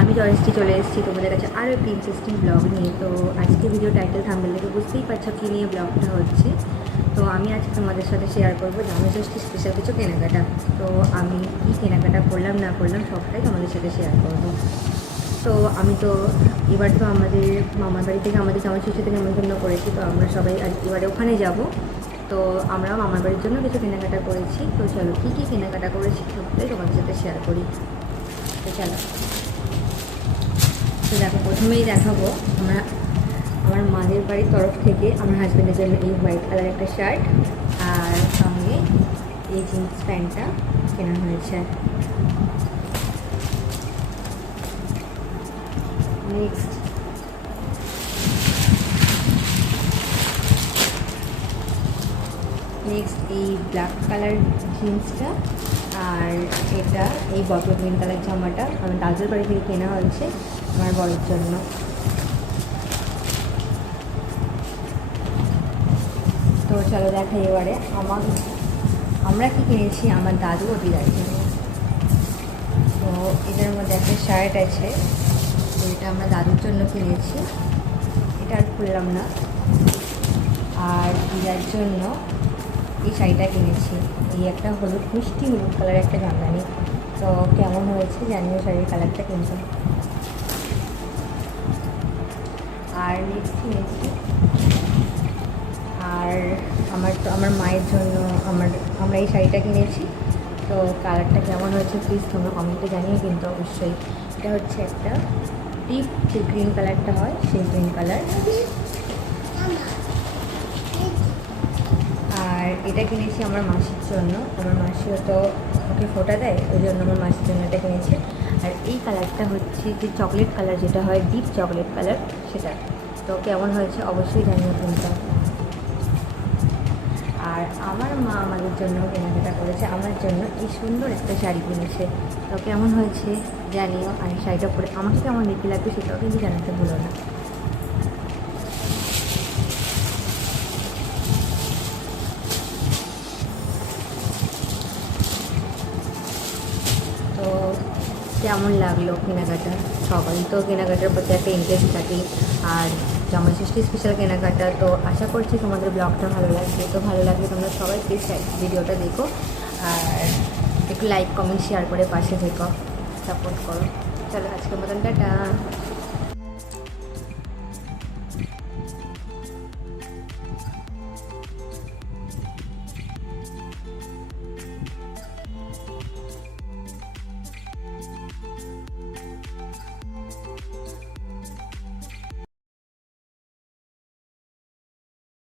আমি জয়শ্রী চলে এসেছি তোমাদের কাছে আরও একটি ইন্টারেস্টিং ব্লগ নিয়ে। তো আজকে ভিডিও টাইটেল থাম্বনেল দেখে বুঝতেই পারছো কী নিয়ে ব্লগটা হচ্ছে। তো আমি আজকে তোমাদের সাথে শেয়ার করবো জামাষষ্ঠী স্পেশাল কিছু কেনাকাটা। তো আমি কী কেনাকাটা করলাম না করলাম সবটাই তোমাদের সাথে শেয়ার করবো। তো আমি তো এবার তো আমাদের মামার বাড়ি থেকে আমাদের জামাষষ্ঠীতে নিমন্ত্রণ করেছি, তো আমরা সবাই আজ এবারে ওখানে যাব। তো আমরাও মামার বাড়ির জন্য কিছু কেনাকাটা করেছি। তো চলো কী কী কেনাকাটা করেছি সবটাই তোমাদের সাথে শেয়ার করি। তো চলো, তো দেখো প্রথমেই দেখাবো আমার মাদের বাড়ির তরফ থেকে আমার হাজব্যান্ডের জন্য এই হোয়াইট কালার একটা শার্ট আর সঙ্গে এই জিন্স প্যান্টটা কেনা হয়েছে। নেক্সট এই ব্ল্যাক কালার জিন্সটা আর এটা এই বটল গ্রিন কালার জামাটা আমার দাদুর বাড়ি থেকে কেনা হয়েছে আমার বরের জন্য। তো চলো দেখাই এবারে আমরা কি কিনেছি আমার দাদু ও দিদার জন্য। তো এটার মধ্যে একটা শার্ট আছে, তো এটা আমরা দাদুর জন্য কিনেছি, এটা আর খুললাম না। আর দিদার জন্য এই শাড়িটা কিনেছি, এই একটা মিষ্টি হলুদ কালার একটা জামদানি। তো কেমন হয়েছে জানিও শাড়ির কালারটা কিন্তু। আর নেক্সট কিনেছি আর আমার মায়ের জন্য আমরা এই শাড়িটা কিনেছি। তো কালারটা কেমন হয়েছে প্লিজ তোমরা কমেন্টে জানিও কিন্তু অবশ্যই। এটা হচ্ছে একটা ডিপ যে গ্রিন কালারটা হয় সেই গ্রিন কালার। আর এটা কিনেছি আমার মাসির জন্য, আমার মাসিও তো ওকে ফোটা দেয়, ওই জন্য আমার মাসির জন্য এটা কিনেছি। আর এই কালারটা হচ্ছে যে চকলেট কালার যেটা হয় ডিপ চকলেট কালার সেটা। তো কেমন হয়েছে অবশ্যই জানিও কিন্তু। আর আমার মা আমাদের জন্য কেনাকাটা করেছে, আমার জন্য এই সুন্দর একটা শাড়ি কিনেছে। তো কেমন হয়েছে জানিও, আর শাড়িটা পরে আমাকে কেমন দেখতে লাগবে সেটাও কিন্তু জানাতে ভুলো না। তো কেমন লাগলো কেনাকাটা? সবাই তো কেনাকাটার প্রতি একটা ইন্টারেস্ট থাকে, আর জামাষষ্ঠী স্পেশাল কেনাকাটা। তো আশা করছি তোমাদের ব্লগটা ভালো লাগবে। তো ভালো লাগলে তোমরা সবাই প্লিজ ভিডিওটা দেখো আর একটু লাইক কমেন্ট শেয়ার করে পাশে থেকো, সাপোর্ট করো। চলো আজকের মতন টাটা।